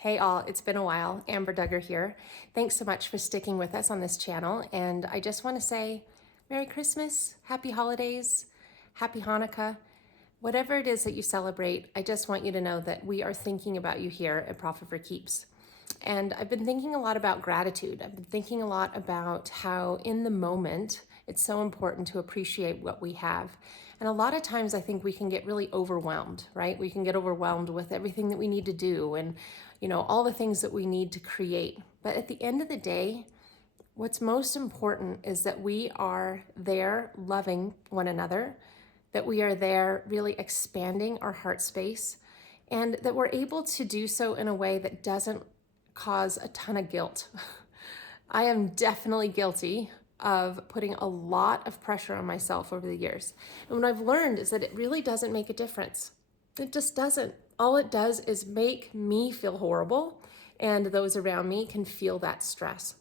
Hey all, it's been a while. Amber Duggar here. Thanks so much for sticking with us on this channel. And I just want to say Merry Christmas, Happy Holidays, Happy Hanukkah. Whatever it is that you celebrate, I just want you to know that we are thinking about you here at Profit for Keeps. And I've been thinking a lot about gratitude. I've been thinking a lot about how in the moment, it's so important to appreciate what we have. And a lot of times I think we can get really overwhelmed, right? We can get overwhelmed with everything that we need to do and, all the things that we need to create. But at the end of the day, what's most important is that we are there loving one another, that we are there really expanding our heart space, and that we're able to do so in a way that doesn't cause a ton of guilt. I am definitely guilty of putting a lot of pressure on myself over the years. And what I've learned is that it really doesn't make a difference. It just doesn't. All it does is make me feel horrible, and those around me can feel that stress.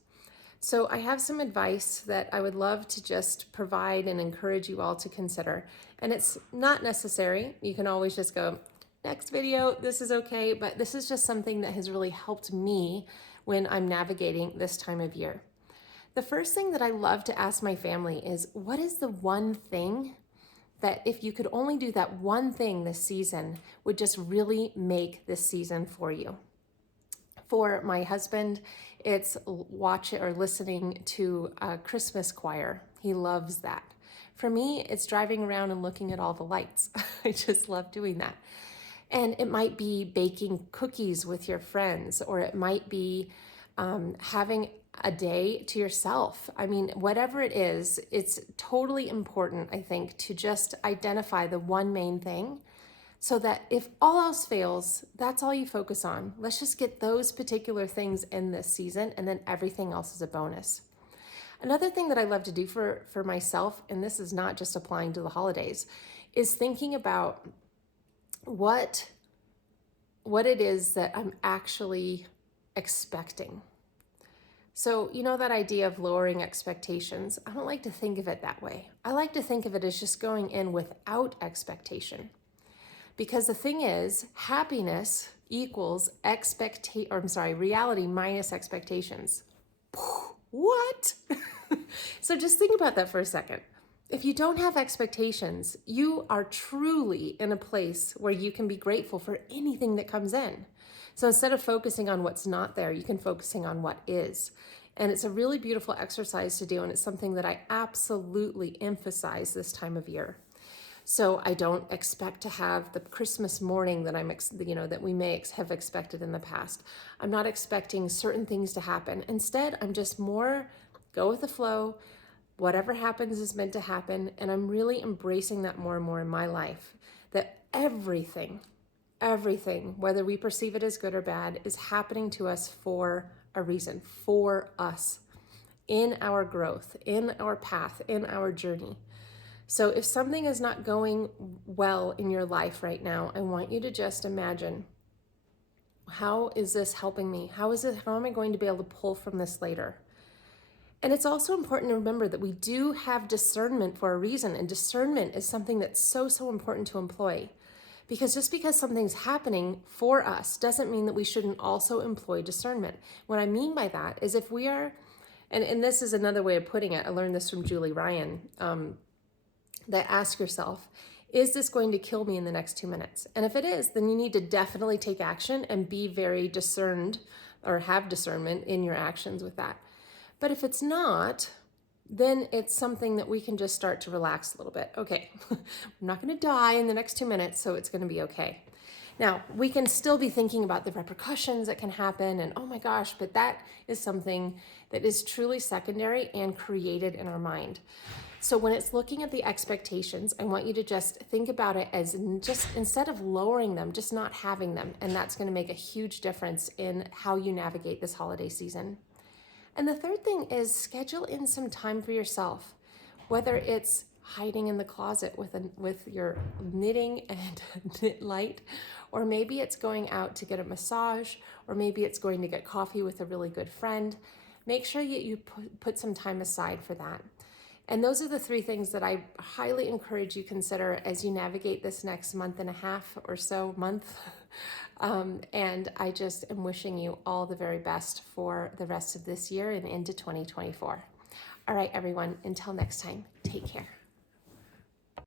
So I have some advice that I would love to just provide and encourage you all to consider. And it's not necessary. You can always just go, next video, this is okay. But this is just something that has really helped me when I'm navigating this time of year. The first thing that I love to ask my family is, what is the one thing that if you could only do that one thing this season would just really make this season for you? For my husband, it's watching or listening to a Christmas choir. He loves that. For me, it's driving around and looking at all the lights. I just love doing that. And it might be baking cookies with your friends, or it might be having a day to yourself. I mean, whatever it is, it's totally important, I think, to just identify the one main thing so that if all else fails, that's all you focus on. Let's just get those particular things in this season, and then everything else is a bonus. Another thing that I love to do for myself, and this is not just applying to the holidays, is thinking about what it is that I'm actually expecting. So, that idea of lowering expectations, I don't like to think of it that way. I like to think of it as just going in without expectation. Because the thing is, happiness equals reality minus expectations. What? So just think about that for a second. If you don't have expectations, you are truly in a place where you can be grateful for anything that comes in. So instead of focusing on what's not there, you can focusing on what is. And it's a really beautiful exercise to do, and it's something that I absolutely emphasize this time of year. So I don't expect to have the Christmas morning that that we may have expected in the past. I'm not expecting certain things to happen. Instead, I'm just more go with the flow. Whatever happens is meant to happen. And I'm really embracing that more and more in my life, that everything, whether we perceive it as good or bad, is happening to us for a reason, for us, in our growth, in our path, in our journey. So if something is not going well in your life right now, I want you to just imagine, how is this helping me? How am I going to be able to pull from this later? And it's also important to remember that we do have discernment for a reason, and discernment is something that's so important to employ. Because just because something's happening for us doesn't mean that we shouldn't also employ discernment. What I mean by that is if we are, and this is another way of putting it, I learned this from Julie Ryan, that ask yourself, is this going to kill me in the next 2 minutes? And if it is, then you need to definitely take action and be very discerned or have discernment in your actions with that. But if it's not, then it's something that we can just start to relax a little bit. Okay, I'm not going to die in the next 2 minutes, so it's going to be okay. Now, we can still be thinking about the repercussions that can happen and, oh my gosh, but that is something that is truly secondary and created in our mind. So when it's looking at the expectations, I want you to just think about it as just instead of lowering them, just not having them. And that's going to make a huge difference in how you navigate this holiday season. And the third thing is schedule in some time for yourself, whether it's hiding in the closet with your knitting and knit light, or maybe it's going out to get a massage, or maybe it's going to get coffee with a really good friend. Make sure you put some time aside for that. And those are the three things that I highly encourage you consider as you navigate this next month and a half or so month. And I just am wishing you all the very best for the rest of this year and into 2024. All right, everyone, until next time, take care.